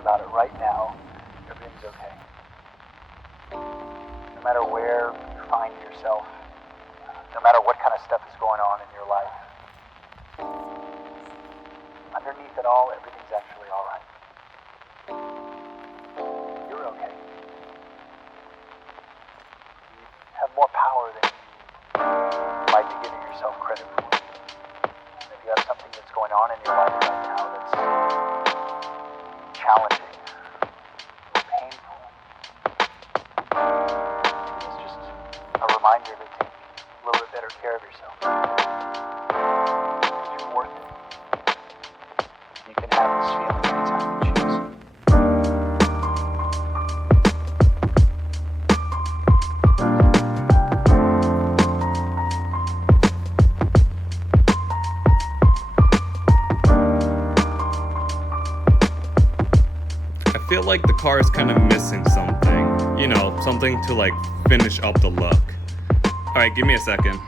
about it right now, everything's okay. No matter where you find yourself, no matter what kind of stuff is going on in your life, underneath it all, everything's actually all right. You're okay. You have more power than you might be giving yourself credit for. And if you have something that's going on in your life right now that's challenging or painful, it's just a reminder to take a little bit better care of yourself. Because you're worth it. You can have this feeling anytime you choose. I feel like the car is kind of missing something, you know, something to like finish up the look. All right, give me a second.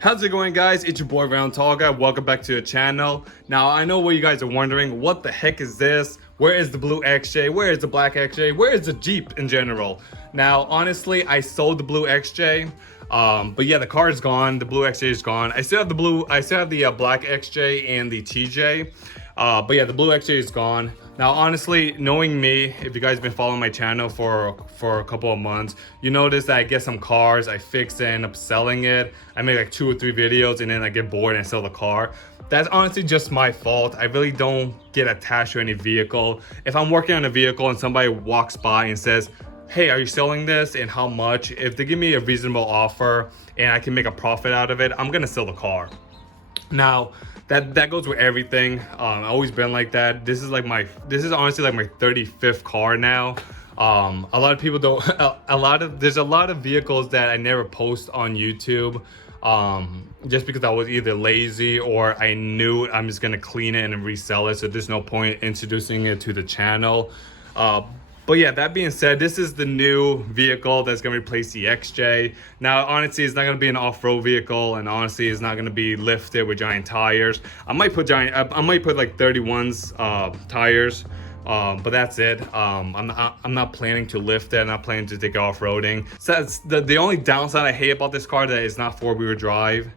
How's it going, guys? It's your boy Random Tall Guy. Welcome back to the channel. Now, I know what you guys are wondering. What the heck is this? Where is the blue XJ? Where is the black XJ? Where is the Jeep in general? Now, honestly, I sold the blue XJ. But yeah, the car is gone. The blue XJ is gone. I still have the black XJ and the TJ. But yeah, the blue XJ is gone. Now, honestly, knowing me, if you guys have been following my channel for a couple of months, you notice that I get some cars, I fix it, end up selling it. I make like 2 or 3 videos and then I get bored and sell the car. That's honestly just my fault. I really don't get attached to any vehicle. If I'm working on a vehicle and somebody walks by and says, hey, are you selling this and how much? If they give me a reasonable offer and I can make a profit out of it, I'm gonna sell the car. Now, that goes with everything. I've always been like that. This is honestly like my 35th car now. A lot of people don't, there's a lot of vehicles that I never post on YouTube. Just because I was either lazy or I knew I'm just gonna clean it and resell it. So there's no point introducing it to the channel. But yeah, that being said, this is the new vehicle that's gonna replace the XJ. Now, honestly, it's not gonna be an off-road vehicle, and honestly, it's not gonna be lifted with giant tires. I might put like 31s tires, but that's it. I'm not planning to lift it. I'm not planning to take it off-roading. So that's the only downside I hate about this car, that it's not 4-wheel drive.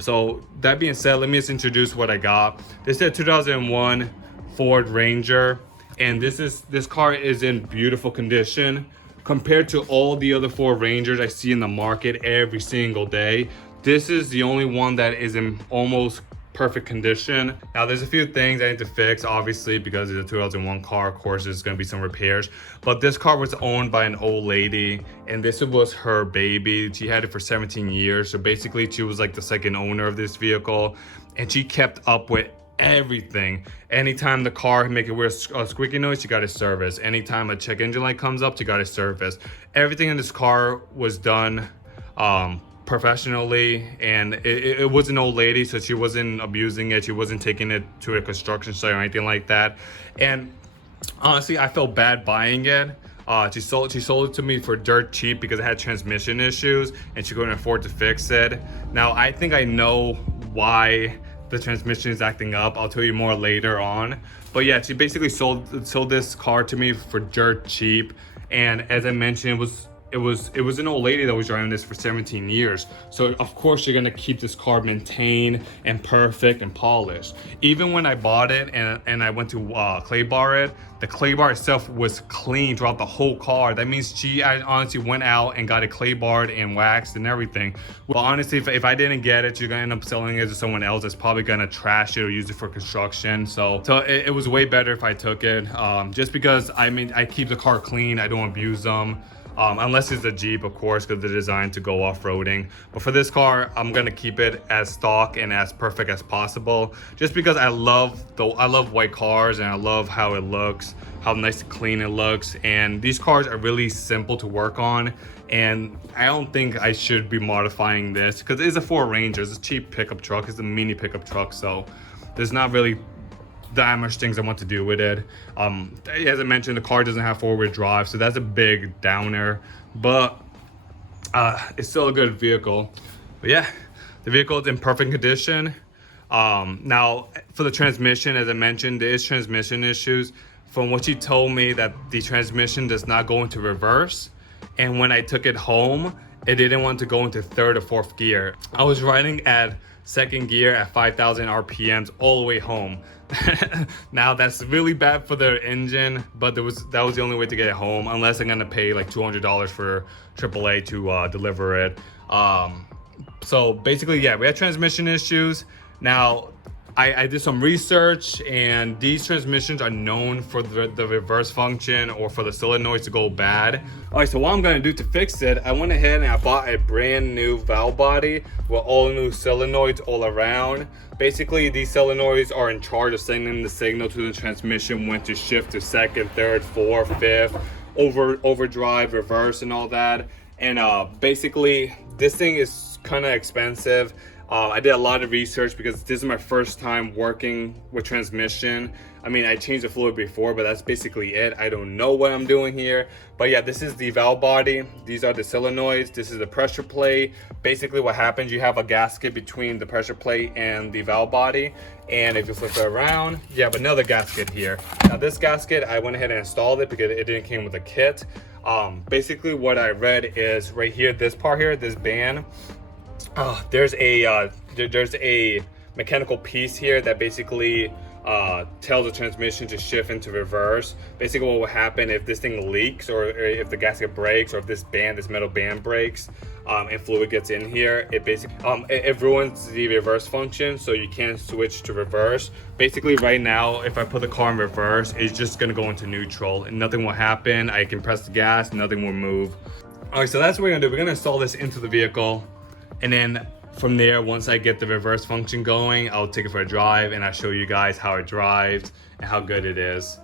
So that being said, let me just introduce what I got. This is a 2001 Ford Ranger. And this car is in beautiful condition compared to all the other Ford Rangers I see in the market every single day. This is the only one that is in almost perfect condition. Now, there's a few things I need to fix, obviously, because it's a 2001 car. Of course, there's going to be some repairs. But this car was owned by an old lady, and this was her baby. She had it for 17 years. So basically, she was like the second owner of this vehicle, and she kept up with everything. Anytime the car make a weird squeaky noise, you got to service. Anytime a check engine light comes up, you got to service. Everything in this car was done professionally, and it was an old lady, so she wasn't abusing it. She wasn't taking it to a construction site or anything like that. And honestly, I felt bad buying it. She sold it to me for dirt cheap because it had transmission issues and she couldn't afford to fix it. Now, I think I know why the transmission is acting up. I'll tell you more later on. But yeah, she basically sold this car to me for dirt cheap. And as I mentioned, it was it was an old lady that was driving this for 17 years. So of course you're gonna keep this car maintained and perfect and polished. Even when I bought it and I went to clay bar it, the clay bar itself was clean throughout the whole car. That means she honestly went out and got it clay barred and waxed and everything. Well, honestly, if I didn't get it, you're gonna end up selling it to someone else that's probably gonna trash it or use it for construction. So it was way better if I took it, just because I keep the car clean. I don't abuse them. Unless it's a Jeep, of course, because they're designed to go off-roading. But for this car, I'm gonna keep it as stock and as perfect as possible, just because I love white cars and I love how it looks, how nice and clean it looks. And these cars are really simple to work on, and I don't think I should be modifying this because it is a Ford Ranger. It's a cheap pickup truck. It's a mini pickup truck, so there's not really that much things I want to do with it. As I mentioned, the car doesn't have four-wheel drive, so that's a big downer, but it's still a good vehicle. But yeah, the vehicle is in perfect condition. Now for the transmission, as I mentioned, there is transmission issues. From what she told me, that the transmission does not go into reverse, and when I took it home, it didn't want to go into third or fourth gear. I was riding at second gear at 5,000 RPMs all the way home. Now that's really bad for the engine, but that was the only way to get it home, unless I'm gonna pay like $200 for AAA to deliver it. So basically, yeah, we had transmission issues. Now I did some research, and these transmissions are known for the reverse function or for the solenoids to go bad. All right, so what I'm gonna do to fix it, I went ahead and I bought a brand new valve body with all new solenoids all around. Basically, these solenoids are in charge of sending the signal to the transmission when to shift to second, third, fourth, fifth, overdrive, reverse, and all that. And basically, this thing is kind of expensive. I did a lot of research because this is my first time working with transmission. I mean, I changed the fluid before, but that's basically it. I don't know what I'm doing here. But yeah, this is the valve body. These are the solenoids. This is the pressure plate. Basically what happens, you have a gasket between the pressure plate and the valve body. And if you flip it around, you have another gasket here. Now this gasket, I went ahead and installed it because it didn't come with a kit. Basically what I read is right here, this part here, this band, there's a mechanical piece here that basically tells the transmission to shift into reverse. Basically what will happen if this thing leaks, or if the gasket breaks, or if this metal band breaks, and fluid gets in here, it ruins the reverse function, so you can't switch to reverse. Basically right now, if I put the car in reverse, it's just gonna go into neutral and nothing will happen. I can press the gas, nothing will move. All right, so that's what we're gonna do. We're gonna install this into the vehicle, and then from there, once I get the reverse function going, I'll take it for a drive and I'll show you guys how it drives and how good it is.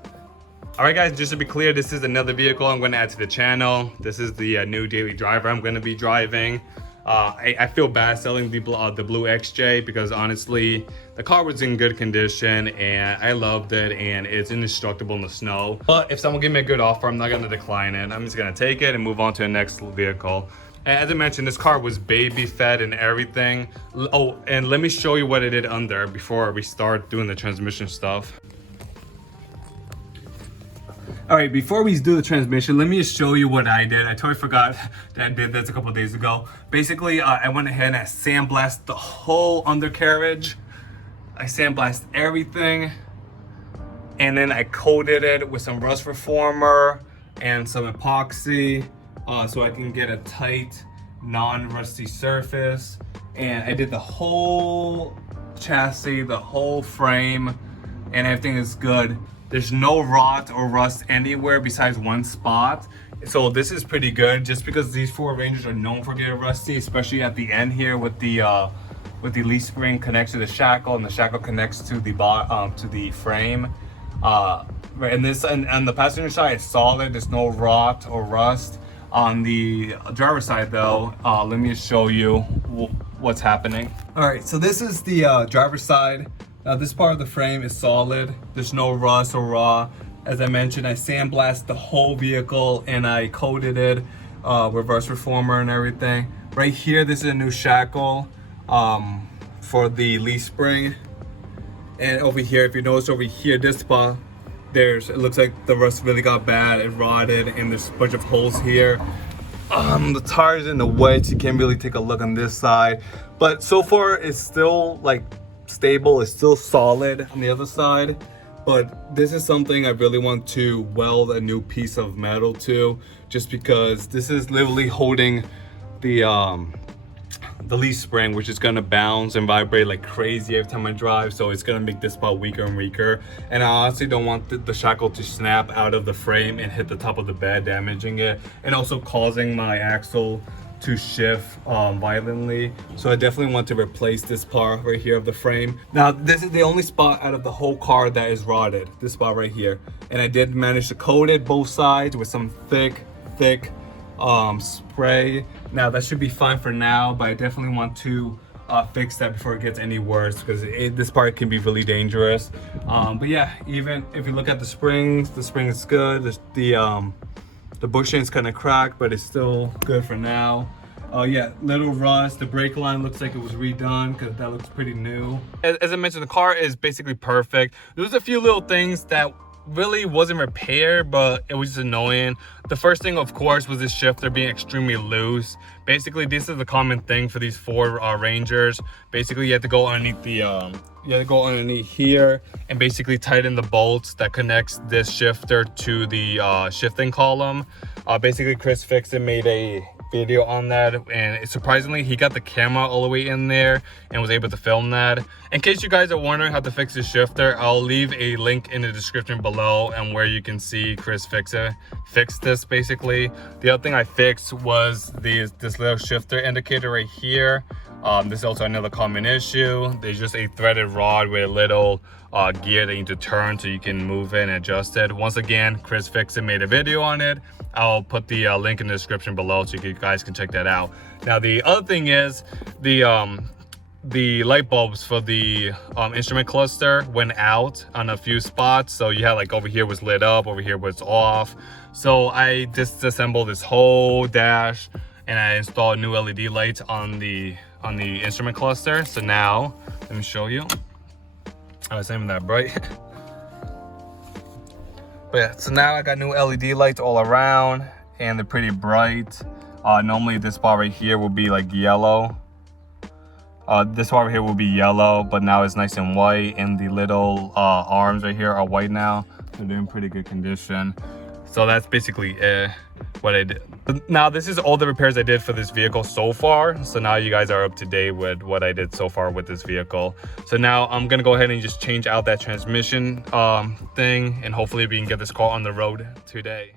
All right guys, just to be clear, this is another vehicle I'm going to add to the channel. This is the new daily driver I'm going to be driving. I feel bad selling the blue XJ because honestly, the car was in good condition and I loved it, and it's indestructible in the snow. But if someone give me a good offer, I'm not going to decline it. I'm just going to take it and move on to the next vehicle. As I mentioned, this car was baby fed and everything. Oh, and let me show you what I did under before we start doing the transmission stuff. All right, before we do the transmission, let me just show you what I did. I totally forgot that I did this a couple days ago. Basically, I went ahead and I sandblasted the whole undercarriage. I sandblasted everything. And then I coated it with some rust reformer and some epoxy, so I can get a tight, non-rusty surface. And I did the whole chassis, the whole frame, and everything is good. There's no rot or rust anywhere besides one spot. So this is pretty good, just because these Ford Rangers are known for getting rusty, especially at the end here with the leaf spring connects to the shackle, and the shackle connects to the frame. And this, and the passenger side is solid. There's no rot or rust. On the driver's side though, let me show you what's happening. All right, so this is the driver's side. Now this part of the frame is solid. There's no rust or raw. As I mentioned, I sandblasted the whole vehicle and I coated it with rust reformer and everything. Right here, this is a new shackle for the leaf spring. And over here, if you notice over here, this spot, it looks like the rust really got bad. It rotted and there's a bunch of holes here. The tires in the wedge, you can't really take a look on this side, but so far it's still like stable, it's still solid on the other side. But this is something I really want to weld a new piece of metal to, just because this is literally holding the leaf spring, which is gonna bounce and vibrate like crazy every time I drive, so it's gonna make this part weaker and weaker. And I honestly don't want the shackle to snap out of the frame and hit the top of the bed, damaging it and also causing my axle to shift violently. So I definitely want to replace this part right here of the frame. Now this is the only spot out of the whole car that is rotted, this spot right here, and I did manage to coat it both sides with some thick spray. Now that should be fine for now, but I definitely want to fix that before it gets any worse, because this part can be really dangerous. But yeah, even if you look at the spring is good. The bushing is kind of cracked, but it's still good for now. Yeah, little rust. The brake line looks like it was redone, because that looks pretty new. As I mentioned, the car is basically perfect. There's a few little things that really wasn't repaired, but it was just annoying. The first thing, of course, was this shifter being extremely loose. Basically, this is the common thing for these Ford Rangers. Basically, you have to go underneath here and basically tighten the bolts that connects this shifter to the shifting column. Basically, Chris fixed it, made a video on that, and surprisingly he got the camera all the way in there and was able to film that. In case you guys are wondering how to fix the shifter, I'll leave a link in the description below and where you can see Chris fix this. Basically, the other thing I fixed was this little shifter indicator right here. This is also another common issue. There's just a threaded rod with a little gear that you need to turn so you can move it and adjust it. Once again, Chris fixed it, made a video on it. I'll put the link in the description below so you guys can check that out. Now the other thing is the light bulbs for the instrument cluster went out on a few spots. So you had like over here was lit up, over here was off. So I disassembled this whole dash and I installed new LED lights on the instrument cluster. So now let me show you. Oh, it's not even that bright. But yeah, so now I got new LED lights all around and they're pretty bright. Normally this spot right here will be like yellow. This part right here will be yellow, but now it's nice and white, and the little arms right here are white now. They're in pretty good condition. So that's basically what I did. Now this is all the repairs I did for this vehicle so far. So now you guys are up to date with what I did so far with this vehicle. So now I'm gonna go ahead and just change out that transmission thing, and hopefully we can get this car on the road today.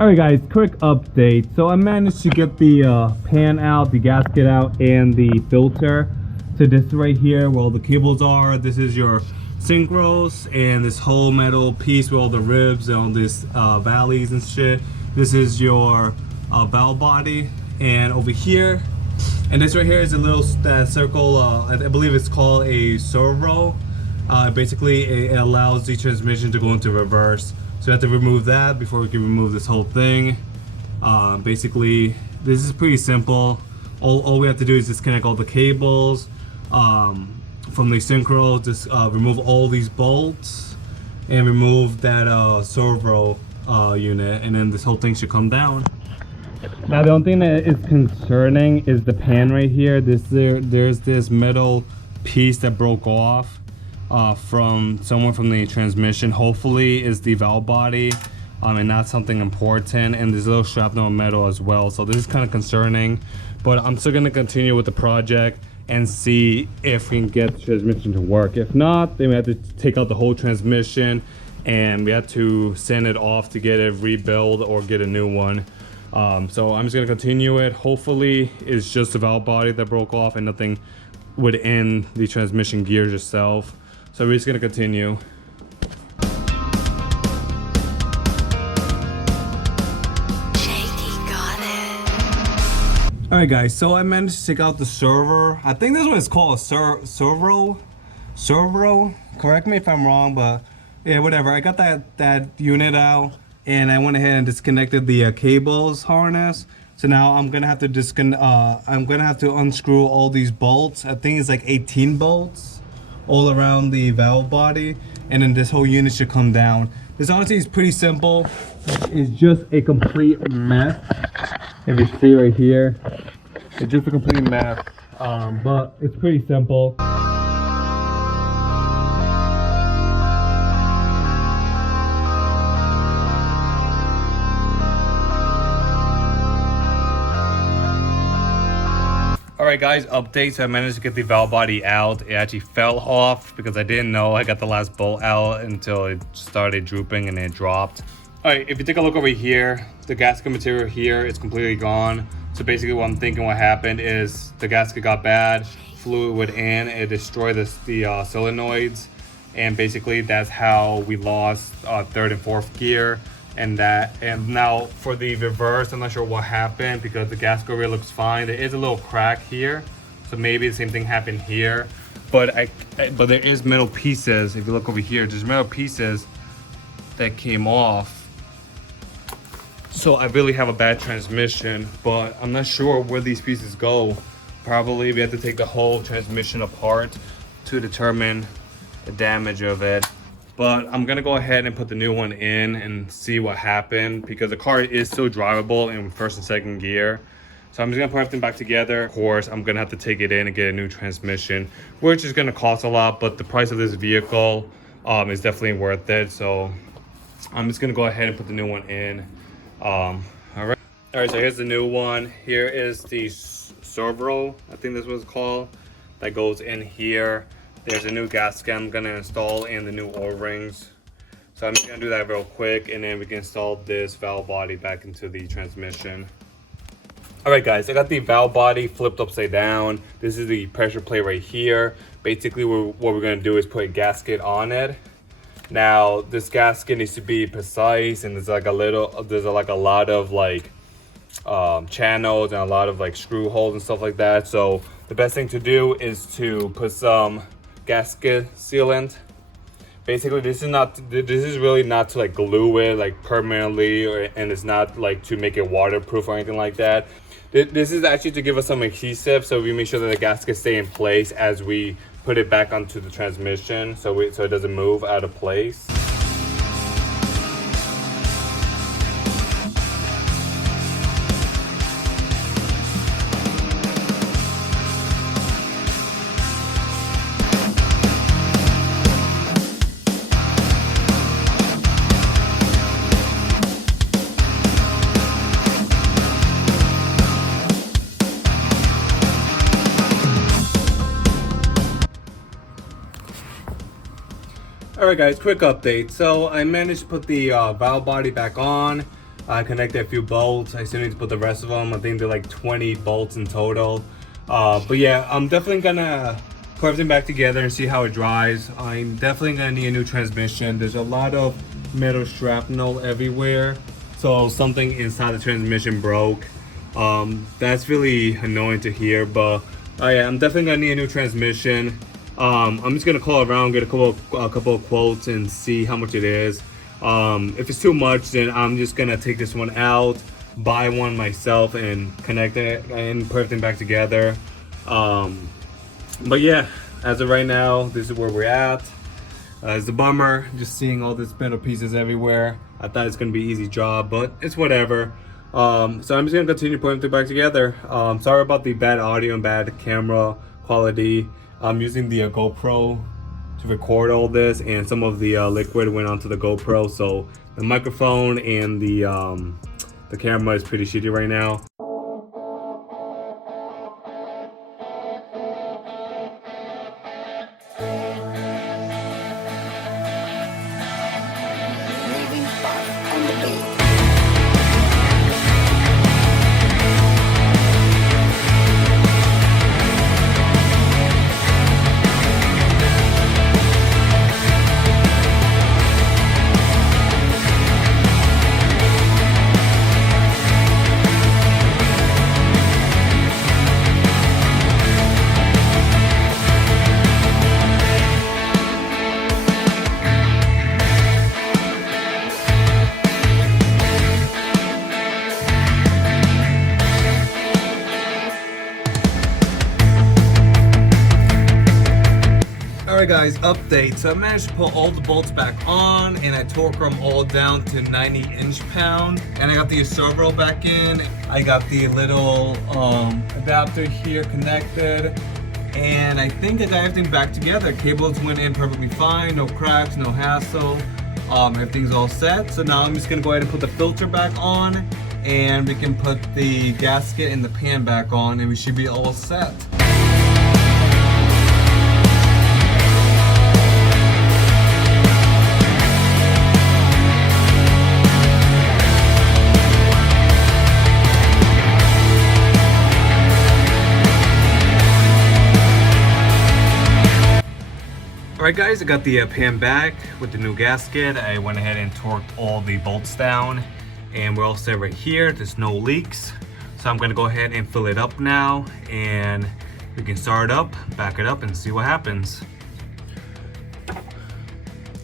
Alright guys, quick update. So I managed to get the pan out, the gasket out, and the filter. So this right here where all the cables are, this is your synchros, and this whole metal piece with all the ribs and all this valleys and shit. This is your valve body, and over here, and this right here is a little circle, I believe it's called a servo. Basically it allows the transmission to go into reverse. So we have to remove that before we can remove this whole thing. Basically, this is pretty simple. All we have to do is disconnect all the cables from the synchro. Just remove all these bolts and remove that servo unit, and then this whole thing should come down. Now the only thing that is concerning is the pan right here. There's this metal piece that broke off from somewhere from the transmission. Hopefully is the valve body and not something important, and there's a little shrapnel metal as well, so this is kind of concerning, but I'm still going to continue with the project and see if we can get the transmission to work. If not, then we have to take out the whole transmission and we have to send it off to get it rebuilt or get a new one. So I'm just going to continue it. Hopefully it's just the valve body that broke off and nothing within the transmission gears itself. So we're just gonna continue. Alright guys, so I managed to take out the server. I think this is what it's called, servo. Correct me if I'm wrong, but yeah, whatever. I got that unit out, and I went ahead and disconnected the cables harness. So now I'm gonna have to unscrew all these bolts. I think it's like 18 bolts all around the valve body, and then this whole unit should come down. This honestly is pretty simple. It's just a complete mess. If you see right here, it's just a complete mess, but it's pretty simple. Alright guys, update. So I managed to get the valve body out. It actually fell off because I didn't know I got the last bolt out until it started drooping and it dropped. Alright, if you take a look over here, the gasket material here is completely gone. So basically what I'm thinking what happened is the gasket got bad, fluid went in, it destroyed the solenoids, and basically that's how we lost third and fourth gear. And now for the reverse, I'm not sure what happened because the gasket really looks fine. There is a little crack here, so maybe the same thing happened here. But there is metal pieces. If you look over here, there's metal pieces that came off. So I really have a bad transmission, but I'm not sure where these pieces go. Probably we have to take the whole transmission apart to determine the damage of it. But I'm gonna go ahead and put the new one in and see what happened, because the car is still drivable in first and second gear. So I'm just gonna put everything back together. Of course, I'm gonna have to take it in and get a new transmission, which is gonna cost a lot, but the price of this vehicle is definitely worth it. So I'm just gonna go ahead and put the new one in. All right, so here's the new one. Here is the servo, I think this was called, that goes in here. There's a new gasket I'm gonna install and the new O-rings. So I'm just gonna do that real quick, and then we can install this valve body back into the transmission. All right guys, I got the valve body flipped upside down. This is the pressure plate right here. Basically what we're gonna do is put a gasket on it. Now this gasket needs to be precise, and there's like a lot of like channels and a lot of like screw holes and stuff like that. So the best thing to do is to put some gasket sealant. Basically this is really not to like glue it like permanently, and it's not like to make it waterproof or anything like that. This is actually to give us some adhesive, so we make sure that the gasket stay in place as we put it back onto the transmission, so it doesn't move out of place. Alright guys, quick update. So I managed to put the valve body back on. I connected a few bolts. I still need to put the rest of them. I think they're like 20 bolts in total. But yeah, I'm definitely gonna put everything back together and see how it dries. I'm definitely gonna need a new transmission. There's a lot of metal shrapnel everywhere. So something inside the transmission broke. That's really annoying to hear, but yeah, I'm definitely gonna need a new transmission. I'm just gonna call around, get a couple of quotes and see how much it is. If it's too much, then I'm just gonna take this one out, buy one myself, and connect it and put everything back together. But yeah, as of right now, this is where we're at. It's a bummer just seeing all these metal pieces everywhere. I thought it's gonna be an easy job, but it's whatever. So I'm just gonna continue putting it back together. Sorry about the bad audio and bad camera quality. I'm using the GoPro to record all this, and some of the liquid went onto the GoPro, so the microphone and the camera is pretty shitty right now. guys, update. So I managed to put all the bolts back on and I torque them all down to 90 inch-pound. And I got the servo back in. I got the little adapter here connected. And I think I got everything back together. Cables went in perfectly fine, no cracks, no hassle. Everything's all set. So now I'm just gonna go ahead and put the filter back on and we can put the gasket and the pan back on and we should be all set. Alright guys, I got the pan back with the new gasket. I went ahead and torqued all the bolts down and we're all set right here. There's no leaks. So I'm gonna go ahead and fill it up now and we can start it up, back it up and see what happens.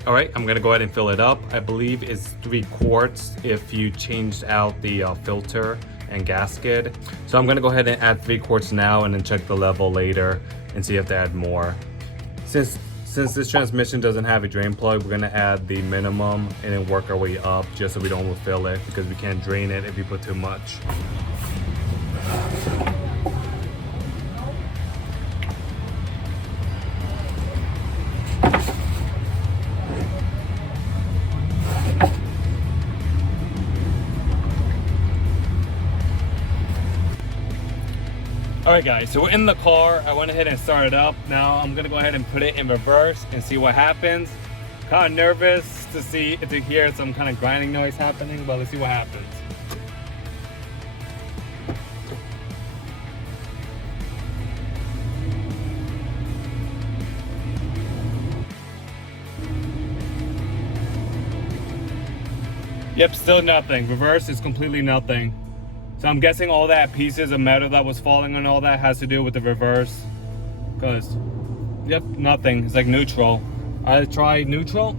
Alright, I'm gonna go ahead and fill it up. I believe it's 3 quarts if you changed out the filter and gasket. So I'm gonna go ahead and add 3 quarts now and then check the level later and see if to add more. Since this transmission doesn't have a drain plug, we're gonna add the minimum and then work our way up just so we don't overfill it because we can't drain it if you put too much. Alright guys, so we're in the car. I went ahead and started up. Now I'm gonna go ahead and put it in reverse and see what happens. Kind of nervous to see if you hear some kind of grinding noise happening, but let's see what happens. Yep, still nothing. Reverse is completely nothing. So I'm guessing all that pieces of metal that was falling and all that has to do with the reverse. Because, yep, nothing. It's like neutral. I try neutral.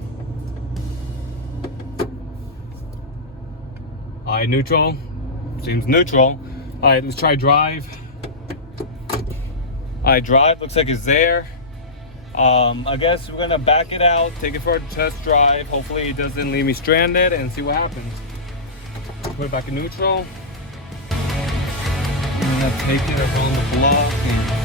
Alright, neutral. Seems neutral. Alright, let's try drive. Alright, drive. Looks like it's there. I guess we're gonna back it out, take it for a test drive. Hopefully it doesn't leave me stranded and see what happens. Put it back in neutral. I'm gonna take it around the block and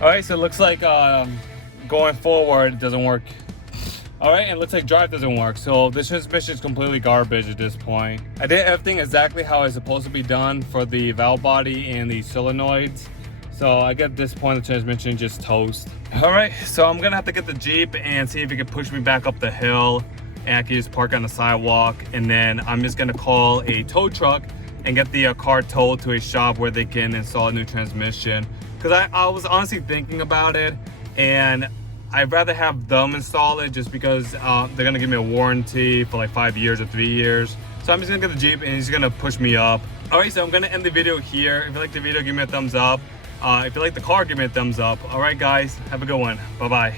alright, so it looks like going forward it doesn't work. Alright, and it looks like drive doesn't work, so this transmission is completely garbage at this point. I did everything exactly how it's supposed to be done for the valve body and the solenoids. So I get at this point the transmission just toast. Alright, so I'm gonna have to get the Jeep and see if it can push me back up the hill and I can just park on the sidewalk, and then I'm just gonna call a tow truck and get the car towed to a shop where they can install a new transmission. Because I was honestly thinking about it, and I'd rather have them install it just because they're gonna give me a warranty for like 5 years or 3 years. So I'm just gonna get the Jeep and he's gonna push me up. Alright, so I'm gonna end the video here. If you like the video, give me a thumbs up. If you like the car, give me a thumbs up. Alright guys, have a good one. Bye-bye.